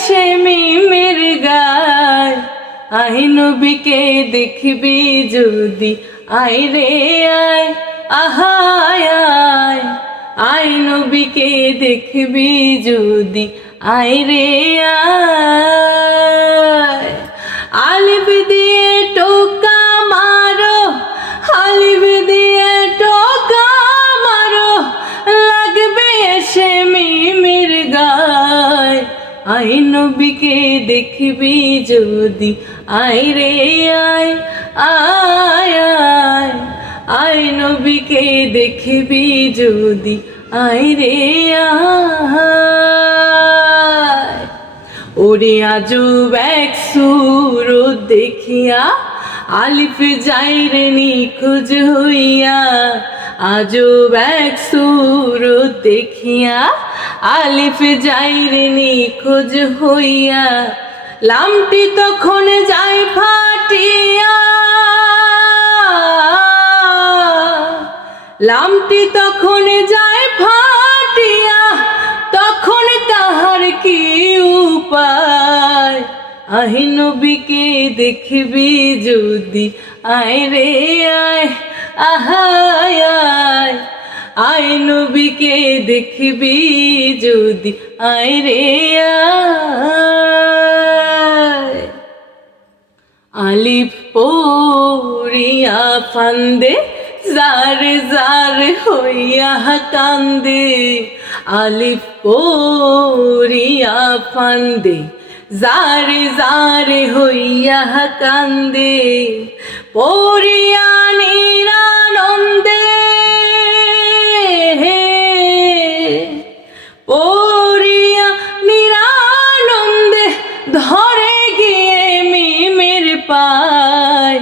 আসে মিমের গায়। আহি নবীকে দেখবি যদি আয় রে আয়। আহায় আয়। আয় নবীকে দেখবি যদি আয় রে আয়। নবীকে দেখবি যদি। আয় রে আয় আয় আয় আয় নবীকে দেখবি যদি। আয় রে আয়। ওরে আজু এক সুর দেখিয়া আলিফ যাই রে নিখোঁজ হইয়া আজু এক সুর দেখিয়া আলিফ যাই রে নিখোঁজ হইয়া, লামটি তখন যাই ফাটিয়া। লামটি তখন যায় ফাটিয়া, তখন তাহার কি উপায়? আহি নবীকে দেখবি যদি আয় রে আয়। আহায়, আয়। নবীকে দেখবি যদি, আয় রে আলিফ পড়িয়া ফান্দে জারে জারে হইয়া কান্দে। আলিফ পড়িয়া ফান্দে জারে জারে হইয়া কান্দে। পড়িয়া নিরানন্দে পায়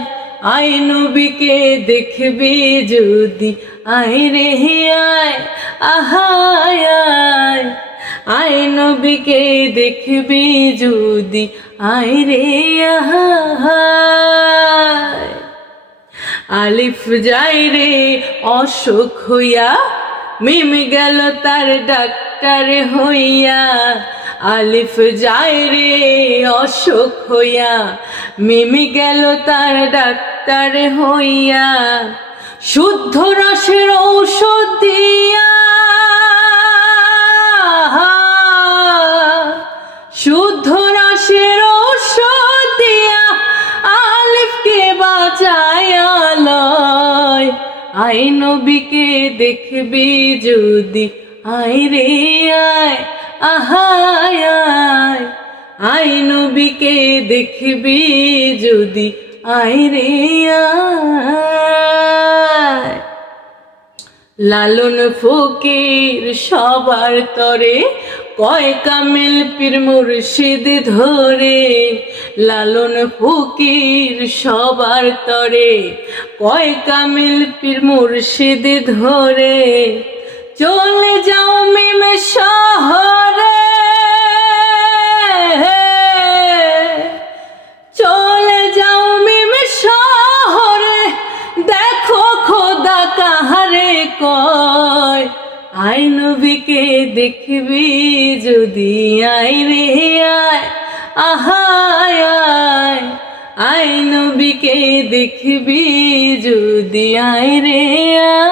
আই নবীকে দেখবি যদি। আয় রে আয় আহায় আয় আয়। নবীকে দেখবি যদি। আয় রে আলিফ যাই রে, অসুখ হইয়া, মিম গেল তার ডাক্তার হইয়া। আলিফ যায় রে, অসুখ হইয়া। মিমি গেল তার ডাক্তার হইয়া। শুদ্ধ রসের ঔষধ দিয়া। শুদ্ধ রসের ঔষধ দিয়া আলিফকে বাঁচায়া লয় আই নবীকে দেখবি যদি। আয় রে, আয়। আয় আই নবীকে দেখবি যদি আয় রে লালন ফকির সবার তরে, কয় কামেল পীর মুর্শিদ ধরে। লালন ফকির সবার তরে, কয় কামেল পীর মুর্শিদ ধরে। চলে যাও মেমে শহরে কয় আই নবীকে দেখবি যদি আই রে আয় আহায় আই নবীকে দেখবি যদি আয় রে আয়।